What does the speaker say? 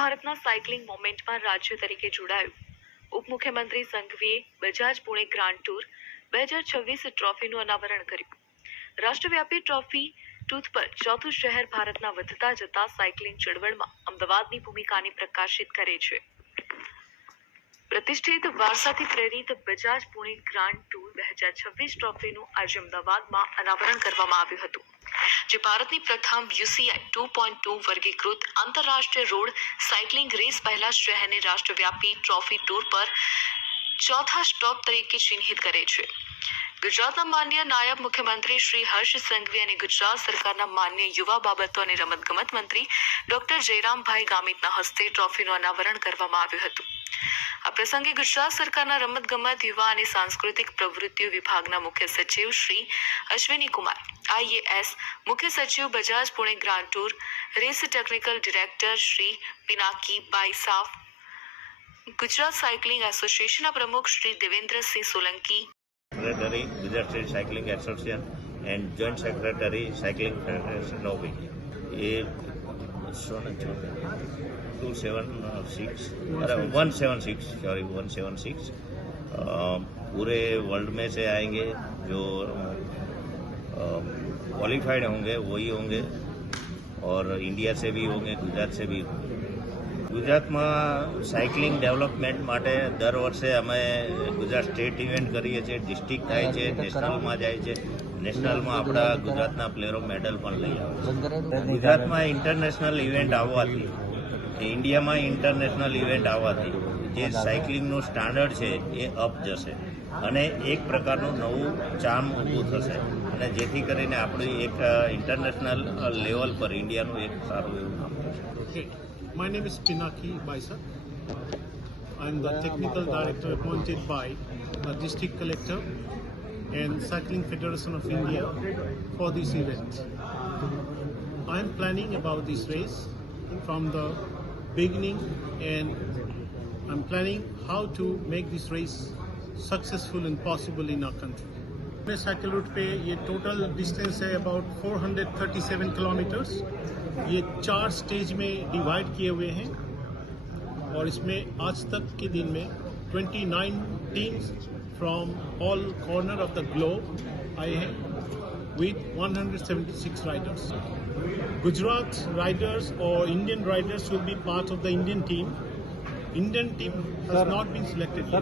ભારતના સાયકલિંગ મોમેન્ટમાં રાજ્ય તરીકે જોડાયું। ઉપમુખ્યમંત્રી સંઘવીએ બજાજ પુણે ગ્રાન્ડ ટૂર 2026 ટ્રોફીનું અનાવરણ કર્યું। રાષ્ટ્રવ્યાપી ટ્રોફી ટૂથ પર ચોથું શહેર ભારતના વધતા જતા સાયકલિંગ ચળવળમાં અમદાવાદની ભૂમિકાને પ્રકાશિત કરે છે। પ્રતિષ્ઠિત વારસાથી પ્રેરિત બજાજ પુણે ગ્રાન્ડ ટૂર 2026 ટ્રોફીનું આજે અમદાવાદમાં અનાવરણ કરવામાં આવ્યું હતું, જે ભારતની પ્રથમ UCI 2.2 વર્ગીકૃત આંતરરાષ્ટ્રીય રોડ સાયકલિંગ રેસ પહેલા શહેરને રાષ્ટ્રવ્યાપી ટ્રોફી ટૂર પર ચોથા સ્ટોપ તરીકે ચિહ્નિત કરે છે। ગુજરાતના માન્ય નાયબ મુખ્યમંત્રી શ્રી હર્ષ સંઘવી અને ગુજરાત સરકારના માન્ય યુવા બાબતો અને રમતગમત મંત્રી ડોક્ટર જયરામભાઈ ગામિતના હસ્તે ટ્રોફીનું અનાવરણ કરવામાં આવ્યું હતું। આ પ્રસંગે ગુજરાત સરકારના રમતગમત યુવા અને સાંસ્કૃતિક પ્રવૃત્તિઓ વિભાગના મુખ્ય સચિવ શ્રી અશ્વિની કુમાર IAS, મુખ્ય સચિવ Bajaj Pune grand tour race technical director Shri Pinaki Baisaf, Gujarat cycling એસોસિએશનના પ્રમુખ Shri Devendrasinh Solanki, Secretary, Gujarat State Cycling Association and Joint Secretary Cycling Federation of India. ये 176 पूरे वर्ल्ड में से आएंगे। जो क्वालिफाइड होंगे वही होंगे और इंडिया से भी होंगे, गुजरात से भी होंगे। ગુજરાતમાં સાયકલિંગ ડેવલપમેન્ટ માટે દર વર્ષે અમે ગુજરાત સ્ટેટ ઇવેન્ટ કરીએ છીએ, ડિસ્ટ્રિક્ટ થાય છે, નેશનલમાં જાય છે। નેશનલમાં આપણા ગુજરાતના પ્લેયરો મેડલ પણ લઈ આવે છે। ગુજરાતમાં ઇન્ટરનેશનલ ઇવેન્ટ આવવાથી, ઇન્ડિયામાં ઇન્ટરનેશનલ ઇવેન્ટ આવવાથી જે સાયકલિંગનું સ્ટાન્ડર્ડ છે એ અપ જશે અને એક પ્રકારનું નવું ચાર્મ ઊભું થશે અને જેથી કરીને આપણી એક ઇન્ટરનેશનલ લેવલ પર ઇન્ડિયાનું એક સારું એવું નામ થશે। My name is Pinaki Baisa. I am the technical director appointed by the district collector and Cycling Federation of India for this event. I am planning about this race from the beginning and I am planning how to make this race successful and possible in our country. Cycle route पे ये total distance है about 437 kilometres. ये 4 stage में divide किए हुए हैं और इसमें आज तक के दिन में 29 teams from all corner of the globe आए हैं with 176 riders. Gujarat riders or Indian riders will be part of the Indian team. Indian team has not been selected yet.